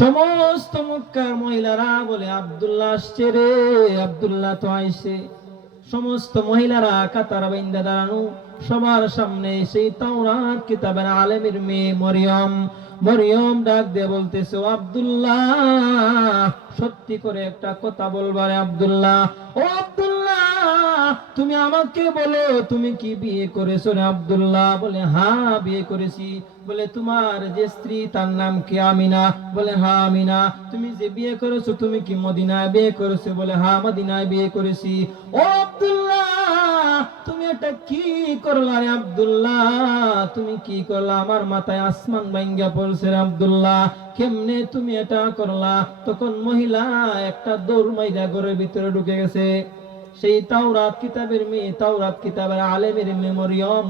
সমস্ত মক্কার মহিলারা বলে আব্দুল্লাহ আসছে রে, আব্দুল্লাহ তো আইছে। সমস্ত মহিলারা কাতার বাইন্দা দাঁড়ানো, সবার সামনে সেই তাওরাত কিতাবের আলেমের মেয়ে মরিয়ম। মরিয়ম ডাক দিয়ে বলতেছে, ও আব্দুল্লাহ, সত্যি করে একটা কথা বলবারে আব্দুল্লাহ। ও আব্দুল্লাহ, তুমি আমাকে বলো, তুমি কি বিয়ে করেছো রে আব্দুল্লাহ? বলে হ্যাঁ বিয়ে করেছি। বলে তোমার যে স্ত্রী তার নাম কি আমিনা? বলে হ্যাঁ আমিনা। তুমি যে বিয়ে করেছো তুমি কি মদিনায় বিয়ে করেছো? বলে হ্যাঁ মদিনায় বিয়ে করেছি। ও আব্দুল্লাহ, তুমি এটা কি করলা রে আব্দুল্লাহ? তুমি কি করলা? আমার মাথায় আসমান ভাঙ্গা পড়ছে রে আব্দুল্লাহ, কেমনে তুমি এটা করলা? তখন মহিলা একটা দৌড় মাইরা ঘরের ভিতরে ঢুকে গেছে। সেই তাওরাত কিতাবের মেয়ে, তাওরাত কিতাবের আলেমের মেয়ে মরিয়ম,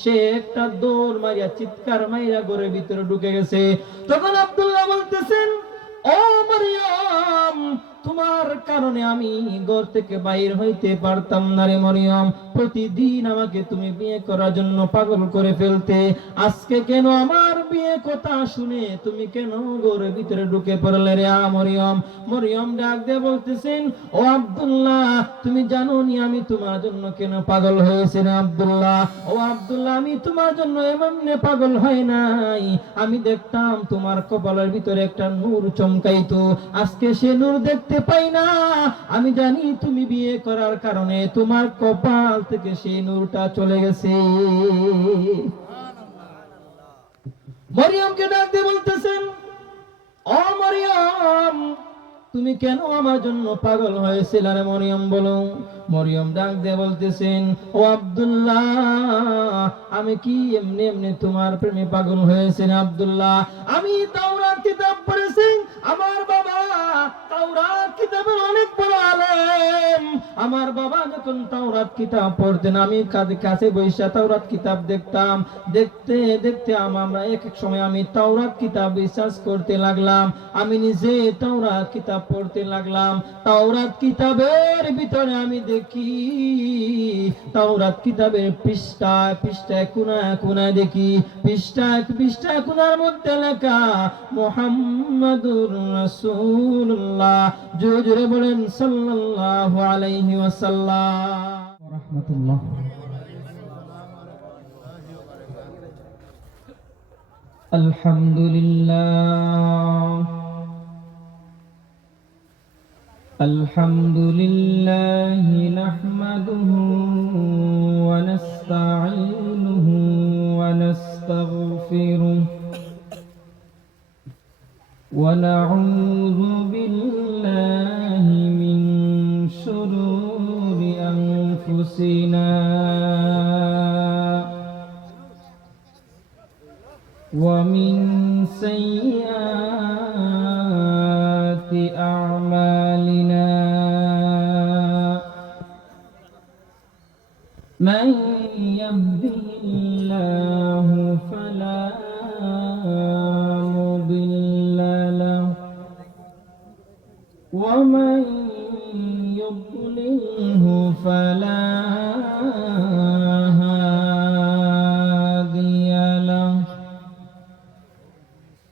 সে একটা দৌড় মারিয়া চিৎকার মাইরা ঘরের ভিতরে ঢুকে গেছে। তখন আব্দুল্লাহ বলতেছেন, ও মরিয়ম, তোমার কারণে আমি ঘর থেকে বাইর হইতে পারতাম না রে মরিয়ম। প্রতিদিন আমাকে তুমি বিয়ে করার জন্য পাগল করে ফেলতে, আজকে কেন আমার বিয়ে কথা শুনে তুমি কেন ঘরের ভিতরে ঢুকে পড়লে রে মরিয়ম? মরিয়ম ডাক দিয়ে বলতেছেন, ও আব্দুল্লাহ, তুমি জানো নি আমি তোমার জন্য কেন পাগল হয়েছি রে আব্দুল্লাহ? ও আব্দুল্লাহ, আমি তোমার জন্য এমনি পাগল হয় নাই, আমি দেখতাম তোমার কপালের ভিতরে একটা নূর চমকাইতো, আজকে সে নূর দেখতে পাই না। আমি জানি তুমি বিয়ে করার কারণে তোমার কপাল থেকে সেই নূরটা চলে গেছে। মরিয়মকে ডাক দিয়ে বলতেছেন, ও মরিয়ম, তুমি কেন আমার জন্য পাগল হয়েছিল রে মরিয়ম বলো? মরিয়ম ডাক দিয়ে বলতেছেন, ও আব্দুল্লাহ, আমি কি এমনি এমনি তোমার প্রেমে পাগল হয়েছি না আব্দুল্লাহ? আমি তাওরাত কিতাব পড়েছি, আমার বাবা তাওরাত কিতাবের অনেক বড় আলেম। আমার বাবা যখন তাওরাত কিতাব পড়তেন আমি কাছে বসে তাওরাত কিতাব দেখতাম। দেখতে দেখতে আমরা এক এক সময় আমি তাওরাত কিতাব রিসার্চ করতে লাগলাম, আমি নিজে তাওরাত কিতাব পড়তে লাগলাম। তাওরাত কিতাবের ভিতরে আমি দেখি, তাওরাত কিতাবের পৃষ্ঠায় পৃষ্ঠায় কোনায় কোনায় দেখি, পৃষ্ঠায় পৃষ্ঠায় কোনার মধ্যে লেখা মুহাম্মাদুর রাসূলুল্লাহ। জোরে জোরে বলেন সাল্লাল্লাহু আলাইহি ওয়াসাল্লাম ওয়া রাহমাতুল্লাহ। আলহামদুলিল্লাহ, আলহামদুলিল্লাহি নাহমাদুহু ওয়া নাস্তাঈনুহু ওয়া নাস্তাগফিরুহু ওয়া নাউযু বিল্লাহি মিন শুরুরি আনফুসিনা ওয়া মিন সাইয়্যাতি আ'মালিনা মান ইয়াহদিহিল্লাহু ফালা মুদিল্লা লাহু ওয়া মান ইউদ্লিলহু ফালা হাদিয়া লাহু।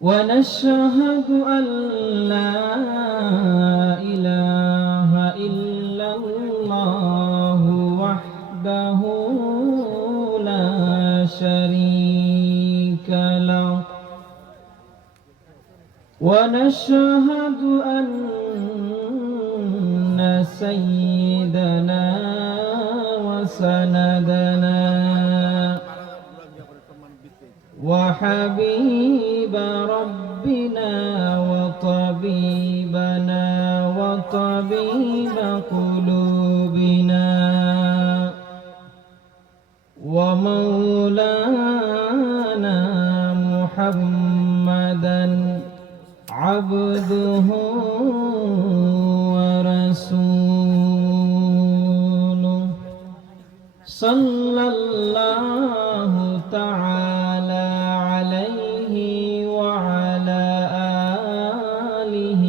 ونشهد أن لا إله إلا الله وحده لا شريك له ونشهد أن سيدنا وسندنا وحبيب ربنا وطبيبنا وطبيب قلوبنا ومولانا محمدا عبده ورسوله صلى الله تعالى عليه وعلى آله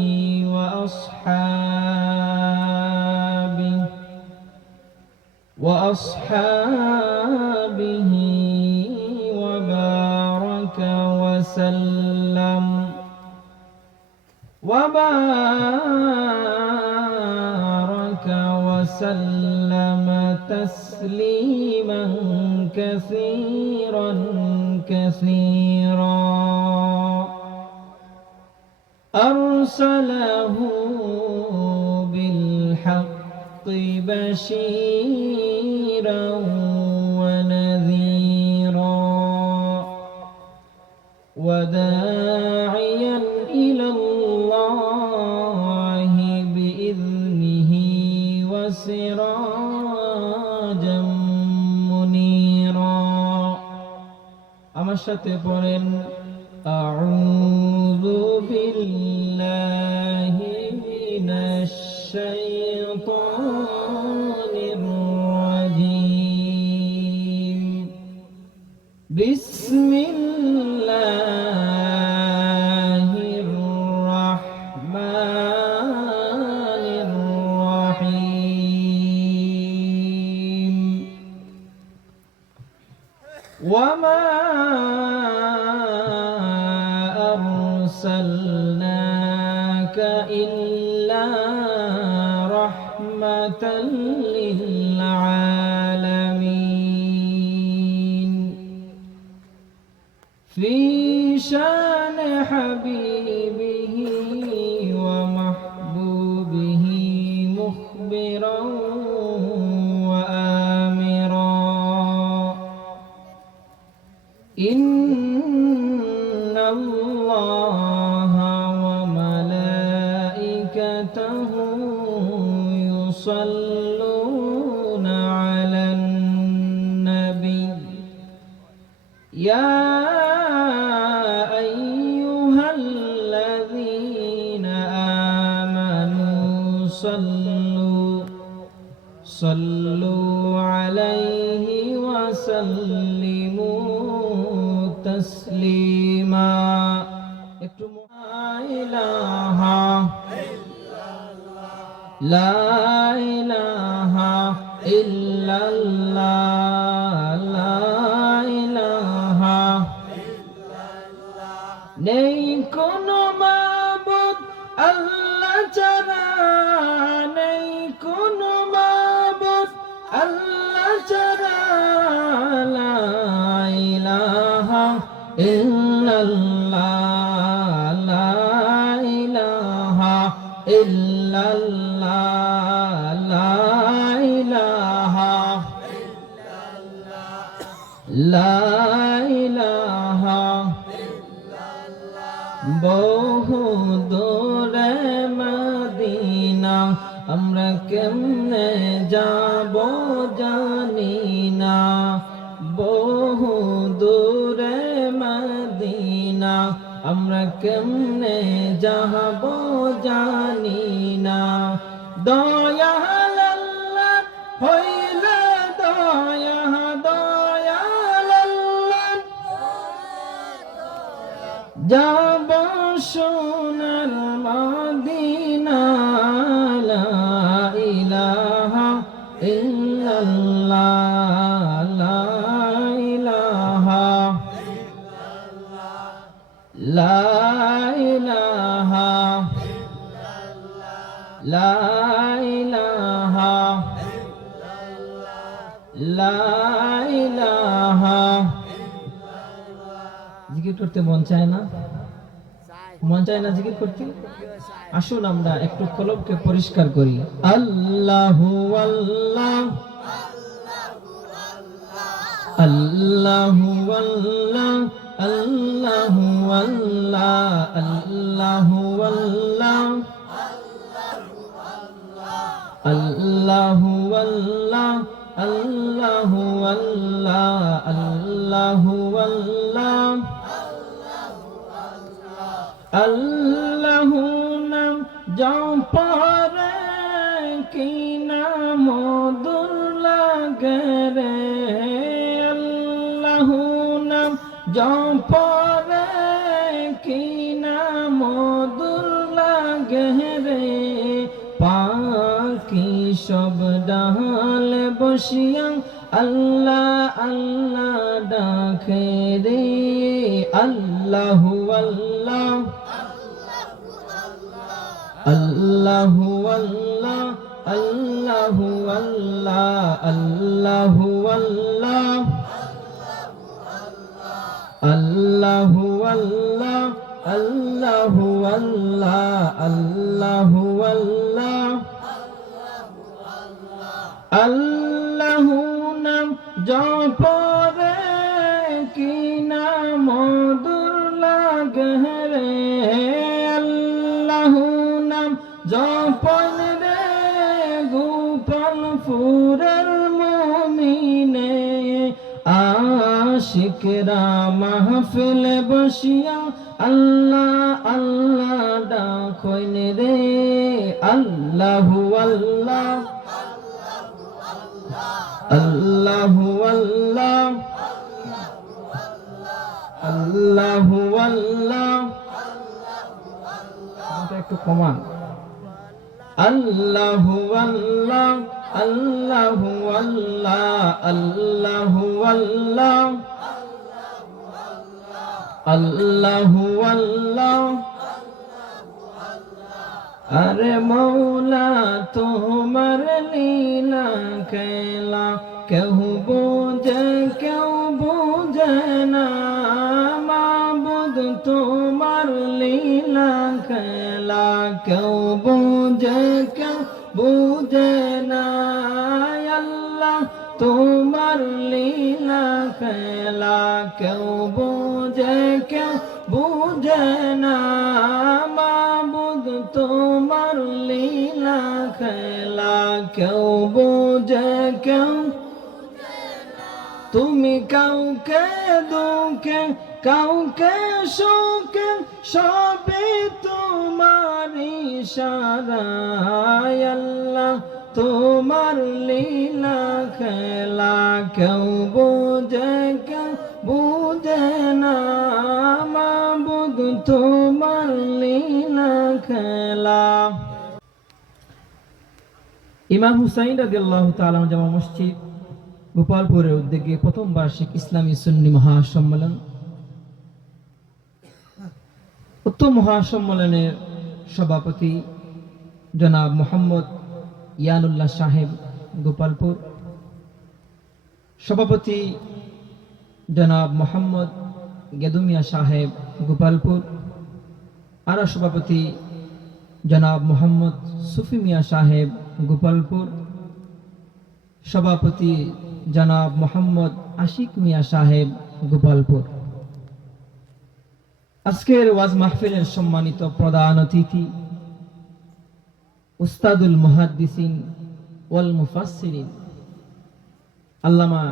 وأصحابه وبارك وسلم وبارك وسلم تسليما كثيرا كثيرا أرسله بالحق بشيرا ونذيرا وداعيا إلى الله بإذنه وسراجا منيرا আমার সাথে পড়েন أعوذ بالله من الشيطان الرجيم بسم الله الرحمن الرحيم وما أرسلناك إلا رحمة للعالمين في شان حبيبه ومحبوبه مخبرا وآمرا إن الله وملائكته يصلون على النبي يا أيها الذين آمنوا صلوا عليه وسلموا تسليما لا إله إلا الله لا إله নেই কোনো মাবুদ আল্লাহ ছাড়া নেই কোনো মাবুদ আল্লাহ ছাড়া লা ইলাহা ইল্লাল্লাহ লা ইলাহা ইল্লাল্লাহ লা ইলাহা লা ইলাহা বহু দূরে মদিনা আমরা কেমনে যাব জানি না বহু দূরে মদিনা আমরা কেমনে যাব জানি না দয়াল আল্লাহ হইলে দয়াল আল্লাহ যাব সোনার মদিনা লা ইলাহা ইল্লাল্লাহ লা ইলাহা লা ইলাহা লা ইলাহা লা ইলাহা জিকির করতে মন চায় না জিকির করতে আসুন আমরা একটু কলবকে পরিষ্কার করি আল্লাহু আল্লাহ আল্লাহু আল্লাহ আল্লাহু আল্লাহ আল্লাহু আল্লাহ আল্লাহু আল্লাহ আল্লাহু আল্লাহ আল্লাহু আল্লাহ আল্লাহু নাম জপরে কি নাম মধুর লাগে রে আল্লাহু নাম জপরে কি নাম মধুর লাগে রে পাখি সব ডাল বসিয়া আল্লাহ আল্লাহ ডাকে রে আল্লাহু আল্লাহ আল্লাহু আল্লাহ আল্লাহু আল্লাহ আল্লাহু আল্লাহ আল্লাহু আল্লাহ আল্লাহু আল্লাহ আল্লাহু আল্লাহ আল্লাহু নাম জপরে কি নাম মধুর লাগে রে আল্লাহু নাম জপন রে গোপাল ফুরের মুমিনে আশিকরা মাহফিল বসিয়া আল্লাহ আল্লাহ ডাকইন রে আল্লাহু আল্লাহ আল্লাহু আল্লাহ আল্লাহু আল্লাহ একটু কমান আল্লাহু আল্লাহ আল্লাহু আল্লাহ আল্লাহু আল্লাহ আল্লাহু আল্লাহ আরে মৌলা তোমার লীলা খেলা কেউ বোঝে না মাবুদ তোমার লীলা খেলা কেউ বোঝে না আল্লাহ তোমার লীলা খেলা কেউ বোঝে না মাবুদ তোমার লীলা খেলা কেউ বোঝে তুমি কাউকে দুঃখে কাউকে সুখে সবই তোমার ইশারায় আল্লাহ তোমার লীলা খেলা কেউ বোঝে না মাবুদ তোমার লীলা খেলা। ইমাম হুসাইন রাদিয়াল্লাহু তাআলা জামা মসজিদ গোপালপুরের উদ্যোগে প্রথম বার্ষিক ইসলামী সুন্নি মহাসম্মেলন। উক্ত মহাসম্মেলনের সভাপতি জনাব মোহাম্মদ ইয়ানুল্লাহ সাহেব গোপালপুর, সভাপতি জনাব মোহাম্মদ গেদুমিয়া সাহেব গোপালপুর, আরো সভাপতি জনাব মোহাম্মদ সুফি মিয়া সাহেব গোপালপুর, সভাপতি জনাব মোহাম্মদ আশিক মিয়া সাহেব গোপালপুর। আজকের ওয়াজ মাহফিলের সম্মানিত প্রধান অতিথি উস্তাদুল মুহাদ্দিসিন ওয়াল মুফাসসিরিন আল্লামা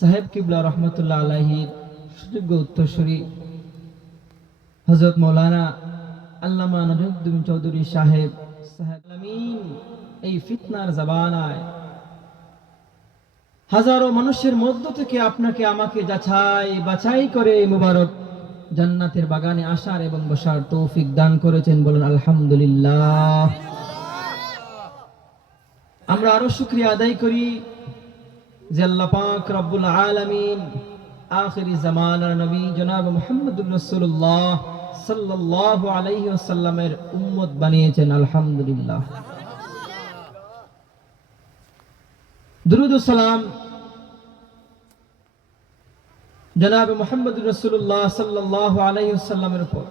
সাহেব কিবলা রহমতুল্লাহ আলাইহির সুযোগ্য উত্তরসূরি হযরত মাওলানা আল্লামা নজরুদ্দিন চৌধুরী সাহেব আমিন। এই ফিতনার জামানায় হাজারো মানুষের মধ্য থেকে আপনাকে আমাকে বাছাই করে মুবারক জান্নাতের বাগানে আসার এবং বসার তৌফিক দান করেছেন, বলেন আলহামদুলিল্লাহ। আমরা আরো শুকরিয়া আদায় করি যে আল্লাহ পাক রব্বুল আলামিন আখিরি জামানার নবী জনাব মুহাম্মদুর রাসূলুল্লাহ সাল্লাল্লাহু আলাইহি ওয়াসাল্লামের উম্মত বানিয়েছেন, আলহামদুলিল্লাহ। দুরূদ ও সালাম জনাব মুহাম্মদুর রাসূলুল্লাহ সাল্লাল্লাহু আলাইহি ওয়াসাল্লামের উপর,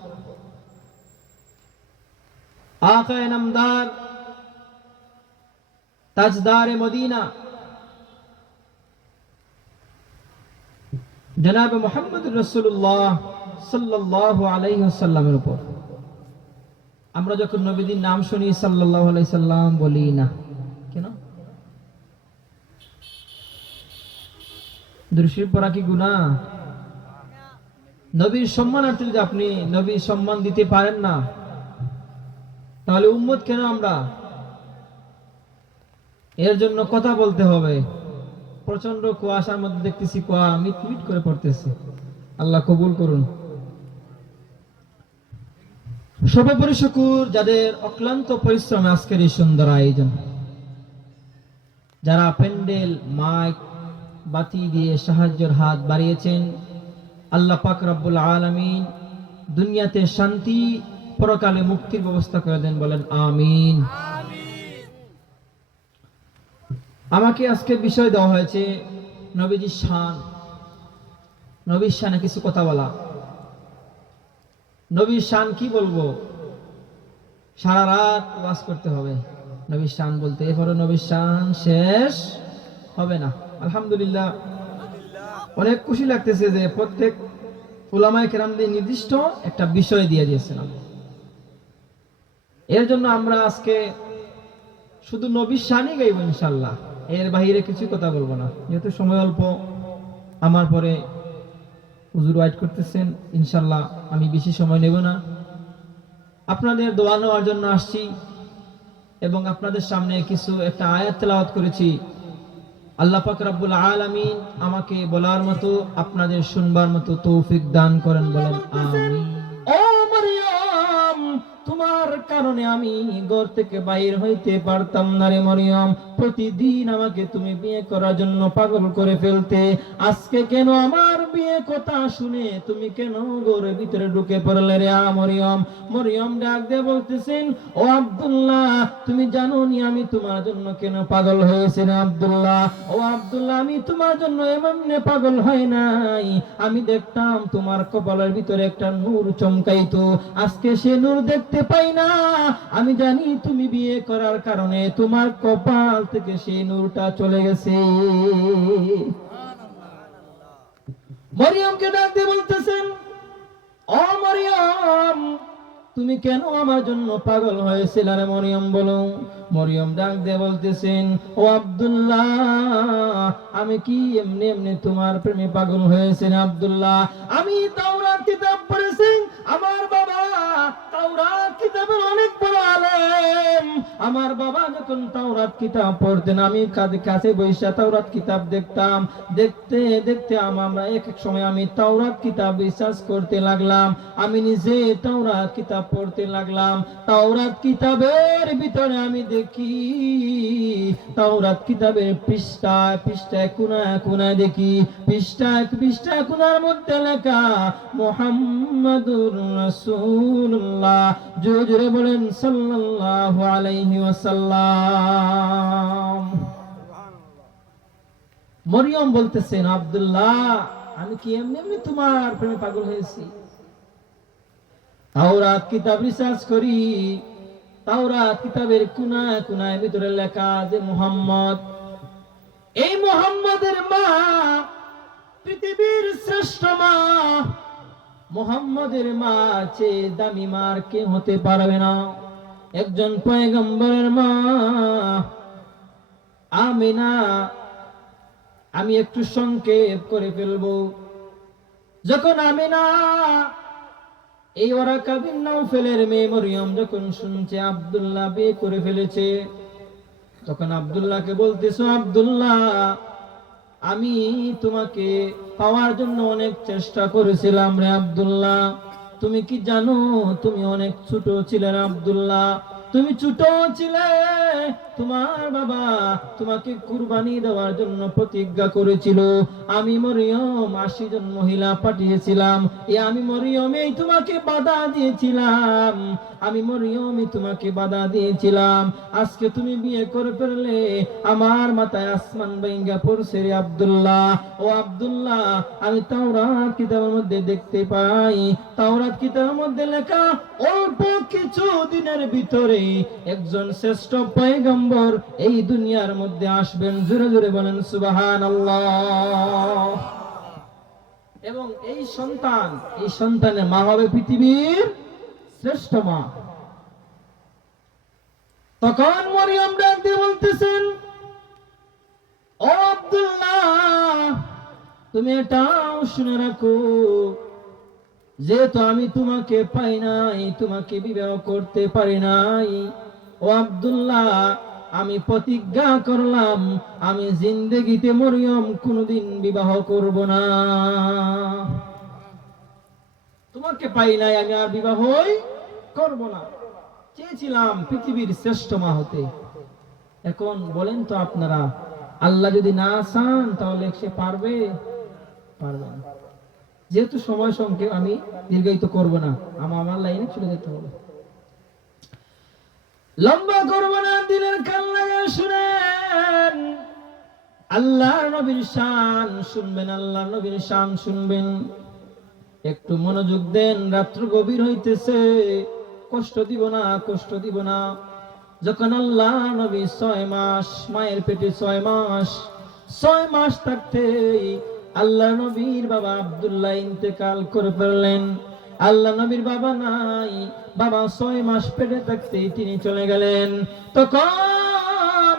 আকা নামদার তাজদার মদিনা জনাব মুহাম্মদুর রাসূলুল্লাহ সাল্লাল্লাহু আলাইহি ওয়াসাল্লামের উপর। আমরা যখন নবীর নাম শুনি সাল্লাল্লাহু আলাইহি সাল্লাম বলি না কেন? দুরূদ শরীফ পড়া কি গুনাহ? নবীর সম্মানার্থে যদি আপনি নবীর সম্মান দিতে পারেন না, তাহলে উম্মত কেন আমরা? এর জন্য কথা বলতে হবে। প্রচন্ড কুয়াশার মধ্যে দেখতেছি কুয়া মিটমিট করে পড়তেছে, আল্লাহ কবুল করুন। সর্বোপরি শুকর যাদের অক্লান্ত পরিশ্রমে আজকের এই সুন্দর আয়োজন, যারা প্যান্ডেল মাইক বাতি দিয়ে সাহায্যের হাত বাড়িয়েছেন, আল্লাহ পাক রব্বুল আলামিন দুনিয়াতে শান্তি পরকালে মুক্তির ব্যবস্থা করে দেন, বলেন আমিন। আমাকে আজকে বিষয় দেওয়া হয়েছে নবীজির শান, নবীর শানে কিছু কথা বলা। নবীর শান কি বলবো, সারা রাত ওয়াজ করতে হবে নবীর শান বলতে, এরপরে নবীর শান শেষ হবে না। আলহামদুলিল্লাহ, অনেক খুশি লাগতেছে যে প্রত্যেক উলামায়ে কেরামদের নির্দিষ্ট একটা বিষয় দিয়ে দিয়েছেন। এর জন্য আমরা আজকে শুধু নবীর শানই গাইব ইনশাআল্লাহ, এর বাইরে কিছু কথা বলবো না। যেহেতু সময় অল্প, আমার পরে হুজুর ওয়াইট করতেছেন, ইনশাআল্লাহ আমি বেশি সময় নেব না। আপনাদের দোয়া নেওয়ার জন্য আসছি এবং আপনাদের সামনে কিছু একটা আয়াত তেলাওয়াত করেছি। আল্লাহ পাক রব্বুল আলামিন আমাকে বলার মতো, আপনাদের শুনবার মতো তৌফিক দান করেন, বলেন আমিন। ও মরিয়ম, তোমার কারণে আমি ঘর থেকে বাইর হইতে পারতাম না রে মরিয়ম। প্রতিদিন আমাকে তুমি বিয়ে করার জন্য পাগল করে ফেলতে। আজকে কেন আমার বিয়ে কথা শুনে তুমি কেন ঘরের ভিতরে ঢুকে পড়লে রে মরিয়ম? মরিয়ম ডাক দিয়ে বলতেছেন, ও আব্দুল্লাহ, তুমি জানো নি আমি তোমার জন্য কেন পাগল হয়েছি রে আব্দুল্লাহ? ও আব্দুল্লাহ, আমি তোমার জন্য এমনি পাগল হয় নাই। আমি দেখতাম তোমার কপালের ভিতরে একটা নূর চমকাইতো, আজকে সে নূর দেখতে পাই না। আমি জানি তুমি বিয়ে করার কারণে তোমার কপাল থেকে সেই নূরটা চলে গেছে। মরিয়মকে ডাক দিয়ে বলতেছেন, ও মরিয়ম, তুমি কেন আমার জন্য পাগল হয়েছিল রে মরিয়ম, বলো। মরিয়ম ডাক দিয়ে বলতেছেন, ও আব্দুল্লাহ, আমি কি এমনি এমনি তোমার প্রেমে পাগল হয়েছি না আব্দুল্লাহ? আমি তাওরাত কিতাব পড়েছি, আমার বাবা তাওরাত কিতাবের অনেক বড় আলেম। আমার বাবা যখন তাওরাত কিতাব পড়তেন, আমি কাছে বসে তাওরাত কিতাব দেখতাম। দেখতে দেখতে আমরা এক এক সময় আমি তাওরাত কিতাব রিসার্চ করতে লাগলাম। আমি নিজে তাওরাত কিতাব পড়তে লাগলাম। তাওরাত কিতাবের ভিতরে আমি দেখি, তাওরাত কিতাবের পৃষ্ঠায় পৃষ্ঠায় কোনায় কোনায় দেখি, পৃষ্ঠায় পৃষ্ঠায় কোনার মধ্যে লেখা মুহাম্মাদুর রাসূলুল্লাহ। জোরে জোরে বলেন সাল্লাল্লাহু আলাইহি ওয়াসাল্লাম। মরিয়ম বলতেছেন, আব্দুল্লাহ, আমি কি এমনি এমনি তোমার প্রেমে পাগল হয়েছি? তাওরাত কিতাব রিসার্চ করি, তাওরাত কিতাবের কোনায় কোনায় ভিতরে লেখা যে মুহাম্মদ, এই মুহাম্মদের মা পৃথিবীর শ্রেষ্ঠ মা। মুহাম্মদের মা চেয়ে দামি মার কে হতে পারবে না। একজন পয়গম্বরের মা আমিনা। আমি একটু সংক্ষেপ করে ফেলবো। যখন আমিনা এই ওরাকা বিন নাউফেলের মেয়ে মরিয়ম যখন শুনছে আব্দুল্লাহ বিয়ে করে ফেলেছে, তখন আব্দুল্লাহকে বলতেছো, আব্দুল্লাহ, আমি তোমাকে পাওয়ার জন্য অনেক চেষ্টা করেছিলাম রে আব্দুল্লাহ। তুমি কি জানো তুমি অনেক ছোট ছিলে আব্দুল্লাহ, তুমি ছোট ছিলে। তোমার বাবা তোমাকে কুরবানি দেওয়ার জন্য প্রতিজ্ঞা করেছিল। আমি মরিয়ম 80 জন মহিলা পাঠিয়েছিলাম, আমি মরিয়মই তোমাকে বাধা দিয়েছিলাম। আমি মরিয়মই তোমাকে বাধা দিয়েছিলাম। আজকে তুমি বিয়ে করে ফেললে, আমার মাথায় আসমান ভাঙা পড়ছে রে আব্দুল্লাহ। ও আব্দুল্লাহ, আমি তাওরাত কিতাবের মধ্যে দেখতে পাই, তাওরাত কিতাবের মধ্যে লেখা অল্প কিছু দিনের ভিতরে একজন শ্রেষ্ঠ পয়গম্বর এই দুনিয়ার মধ্যে আসবেন। জোরে জোরে বলেন সুবহানাল্লাহ। এবং এই সন্তানের মা হবে পৃথিবীর শ্রেষ্ঠ মা। তখন মরিয়ম ডাক দিয়ে বলতেছেন, ও আব্দুল্লাহ, তুমি এটাও শুনে রাখো, যেহেতু আমি তোমাকে পাই নাই, তোমাকে বিবাহ করতে পারি নাই, ও আব্দুল্লাহ, আমি প্রতিজ্ঞা করলাম আমি জিন্দেগিতে মরিয়ম কোনোদিন বিবাহ করব না। তোমাকে পাই নাই, আমি আর বিবাহই করব না। চেয়েছিলাম পৃথিবীর শ্রেষ্ঠ মা হতে। এখন বলেন তো আপনারা, আল্লাহ যদি না চান তাহলে সে পারবে? পারবে না। যেহেতু সময় সংক্ষেপ, আমি দীর্ঘায়িত করব না, আমার লাইনে চলে যেতে হবে। লম্বা করব না, দিলের কান লাগায় শুনেন। আল্লাহর নবীর শান শুনবেন, আল্লাহর নবীর শান শুনবেন। একটু মনোযোগ দেন, রাত্র গভীর হইতেছে, কষ্ট দিব না, কষ্ট দিব না। যখন আল্লাহ নবী 6 মাস মায়ের পেটে, 6 মাস থাকতে আল্লাহ নবীর বাবা আব্দুল্লাহ ইন্তেকাল করে ফেললেন। আল্লাহ নবীর বাবা নাই, বাবা 6 মাস পেটে থাকতে তিনি চলে গেলেন। তখন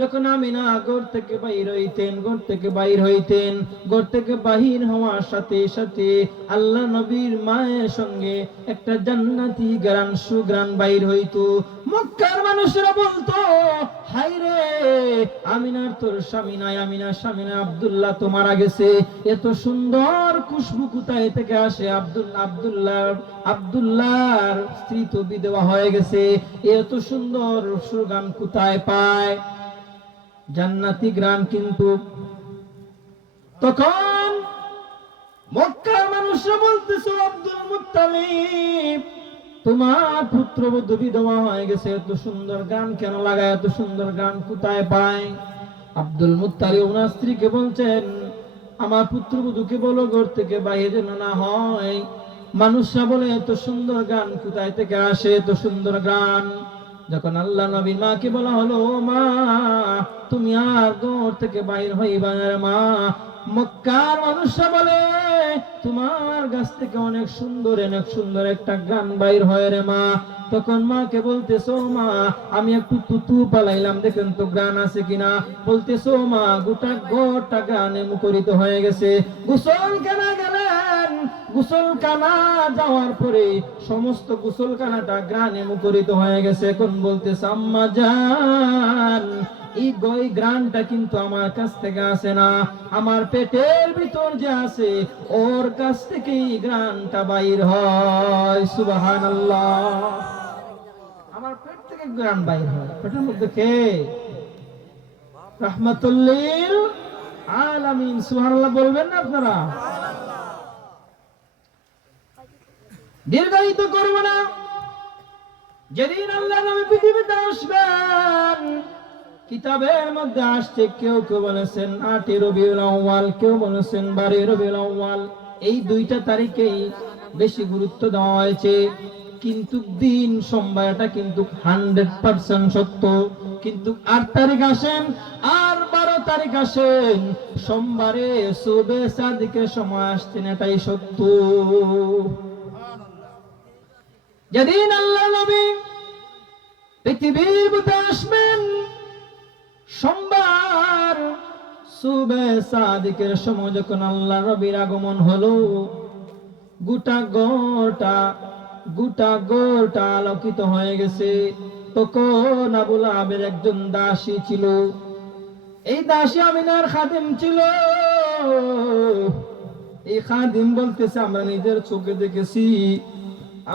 যখন আমিনা ঘর থেকে বাইর হইতেন, ঘর থেকে বাহির হওয়ার সাথে সাথে আল্লাহ নবীর মায়ের সঙ্গে একটা জান্নাতি গ্রান সুগ্রান বাইর হইতো। মক্কার মানুষরা বলতো, হায় রে আমিনার তোর স্বামী নাই, আমিনার স্বামী নাই, আব্দুল্লাহ তো মারা গেছে। এত সুন্দর খুশবু কোথায় থেকে আসে? আব্দুল্লাহর স্ত্রী তো বিধবা হয়ে গেছে, এত সুন্দর সুগান কোথায় পায়? জান্নাতি গ্রাম। কিন্তু তখন মক্কার মানুষরা বলতেছে, আব্দুল মুত্তালিব তোমার পুত্রবধূ বিধবা হয়ে গেছে, এত সুন্দর গান কেন লাগায়? এত সুন্দর গান কোথায় পায়? আব্দুল মুত্তালিব ওনার স্ত্রীকে বলছেন, আমার পুত্রবধূকে বলো ঘর থেকে বাইরে যেন না হয়। মানুষরা বলে এত সুন্দর গান কোথায় থেকে আসে? এত সুন্দর গান। যখন আল্লাহ নবীর মাকে বলা হলো, মা তুমি আর ঘর থেকে বাইর হইবা না মা। মক্কার মানুষরা বলে, তোমার গাছ থেকে অনেক সুন্দর একটা গান বাইর হয় রে মা। তখন মাকে বলতেছো, মা আমি একটু তুতু পালাইলাম, দেখেন তো গান আছে কিনা। বলতেছো, মা গোটা গানে মুখরিত হয়ে গেছে। গোসলখানা গেলেন, গোসলখানা যাওয়ার পরে সমস্ত গোসলখানাটা গানে মুখরিত হয়ে গেছে। এখন বলতেছে, আম্মা জান এই গ্রানটা কিন্তু আমার কাছ থেকে আসে না, আমার পেটের ভিতর যে আছে ওর কাছ থেকে গ্রানটা বাইর হয়। সুবহানাল্লাহ। আমার পেট থেকে গ্রান বাইর হয়। পেটের মধ্যে কে? রাহমাতুল লিল আলামিন। সুবহানাল্লাহ বলবেন না আপনারা? দীর্ঘায়িত করব না। যেদিন আল্লাহ নবী পৃথিবীতে আসবেন, কিতাবের মধ্যে আসছে, কেউ বলেছেন 8 রবিউল আউয়াল, কেউ বলেছেন 12 রবিউল আউয়াল। এই দুইটা তারিখেই বেশি গুরুত্ব দেওয়া হয়েছে। কিন্তু দিন সোমবারটা কিন্তু 100% সত্য। কিন্তু 8 তারিখ আসেন আর 12 তারিখ আসেন, সোমবারে সুবে সাদিকের সময় আসছেন, এটাই সত্য। যেদিন আল্লাহ নবী পৃথিবীর বুকে আসবেন, সোমবার সুবে সাদিকের সময় যখন আল্লাহ নবীর আগমন হলো, গোটা গোটা আলোকিত হয়ে গেছে। তখন আবু লাহাবের একজন দাসী ছিল। এই দাসী আমিনার খাদিম ছিল। এই খাদিম বলতেছে, আমরা নিজের চোখে দেখেছি,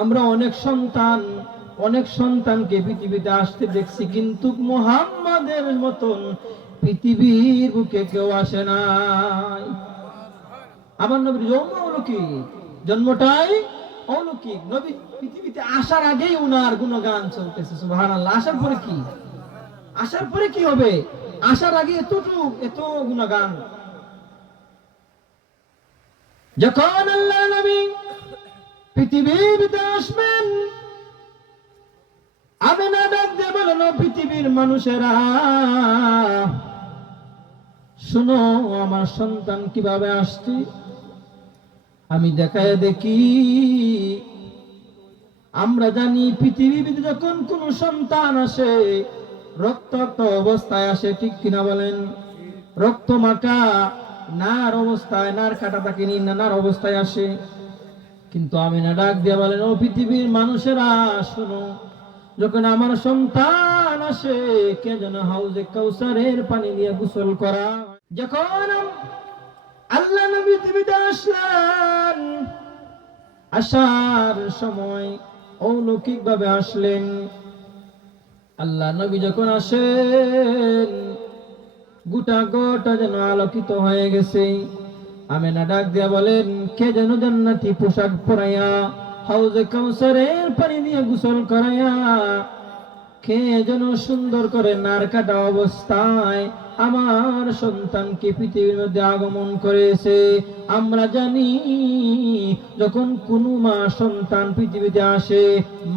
আমরা অনেক সন্তানকে পৃথিবীতে আসতে দেখছি, কিন্তু মুহাম্মাদের মতন পৃথিবীর বুকে কেউ আসে নাই। আমার নবীর জন্ম অলৌকিক, জন্মটাই অলৌকিক। নবী পৃথিবীতে আসার আগেই উনার গুণগান চলতেছে। সুবহানাল্লাহ। আসার পরে কি হবে? আসার আগে এত গুণগান। যখন আল্লাহ নবী পৃথিবীতে আসবেন, আমিনা ডাক দিয়ে বলেন, পৃথিবীর মানুষেরা শুনো, আমার সন্তান কিভাবে আসছে আমি দেখায় দেখি। আমরা জানি পৃথিবীতে যখন কোন সন্তান আসে রক্তাক্ত অবস্থায় আসে, ঠিক কিনা বলেন? রক্ত মাখা নার অবস্থায়, নার কাটা তাকে নার অবস্থায় আসে। কিন্তু আমিনা ডাক দিয়ে বলেন, ও পৃথিবীর মানুষেরা শুনো, যখন আমার সন্তান আসে, কে যেন হাউজে কাউসারের পানি দিয়ে গোসল করা। যখন আল্লাহ নবী পৃথিবীতে আসলেন, আসার সময় অলৌকিক ভাবে আসলেন। আল্লাহ নবী যখন আসেন, গোটা যেন আলোকিত হয়ে গেছে। আমিনা ডাক দিয়া বলেন, কে যেন জান্নাতি পোশাক পরাইয়া হাউজে কাউসারের পানি দিয়ে গোসল করাইয়া কে যেন সুন্দর করে নার কাটা অবস্থায় আমার সন্তানকে পৃথিবীর মধ্যে আগমন করেছে। আমরা জানি যখন কোনো মা সন্তান পৃথিবীতে আসে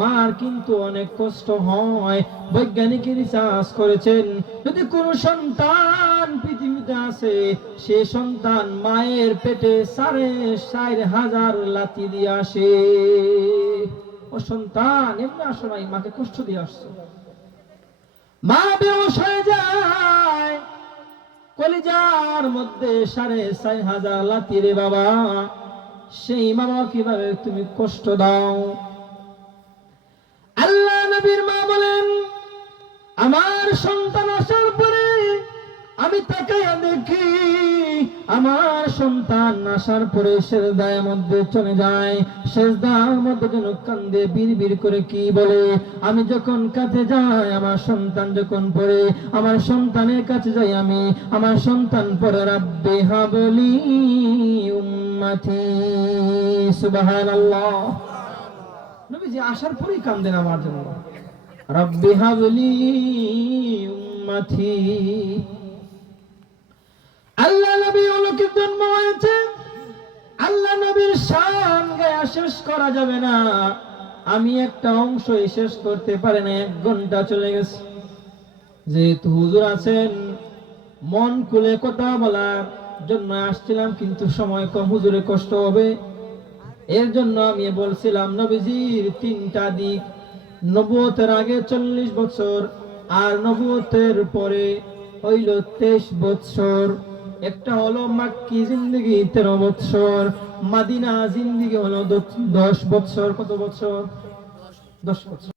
মার কিন্তু অনেক কষ্ট হয়। বৈজ্ঞানিক রিসার্চ করেছেন, যদি কোনো সন্তান পৃথিবীতে আসে সে সন্তান মায়ের পেটে 4,500 লাথি দিয়ে আসে। ও সন্তান এমনি আসো নাই, মাকে কষ্ট দিয়ে আসছো। মা বেহুশ হয়ে যায়, কলিজার মধ্যে 4,500 লাথি রে বাবা। সেই বাবা কিভাবে তুমি কষ্ট দাও? আল্লাহ নবীর মা বলেন, আমার সন্তান আসার পরে আমি তাকাইয়া দেখি আমার সন্তান আসার পরে সেজদার মধ্যে চলে যায়, সেজদার মধ্যে যেন কান্দে বিড়বিড় করে কি বলে। আমি যখন কাছে যাই আমার সন্তান যখন পড়ে, আমার সন্তানের কাছে যাই আমি, আমার সন্তান পড়ে রাব্বি হাবলি উম্মতি। সুবহানাল্লাহ। নবীজি আসার পরেই কান্দেন আমার জন্য, রাব্বি হাবলি উম্মতি। আল্লাহ নবী অলৌকিক জন্ম হয়েছে, আল্লাহ নবীর শান গায়া শেষ করা যাবে না। আমি একটা অংশই শেষ করতে পারি না, 1 ঘন্টা চলে গেছে। যেহেতু হুজুর আছেন, মন খুলে কথা বলার জন্য আসছিলাম, কিন্তু সময় কম, হুজুরে কষ্ট হবে, এর জন্য আমি বলছিলাম নবীজির 3টা দিক। নবুয়তের আগে 40 বছর, আর নবুয়তের পরে হইল 23 বছর। একটা হলো মাক্কি জিন্দেগি 13 বছর, মাদিনা জিন্দেগি হলো 10 বছর। কত বছর? 10 বছর।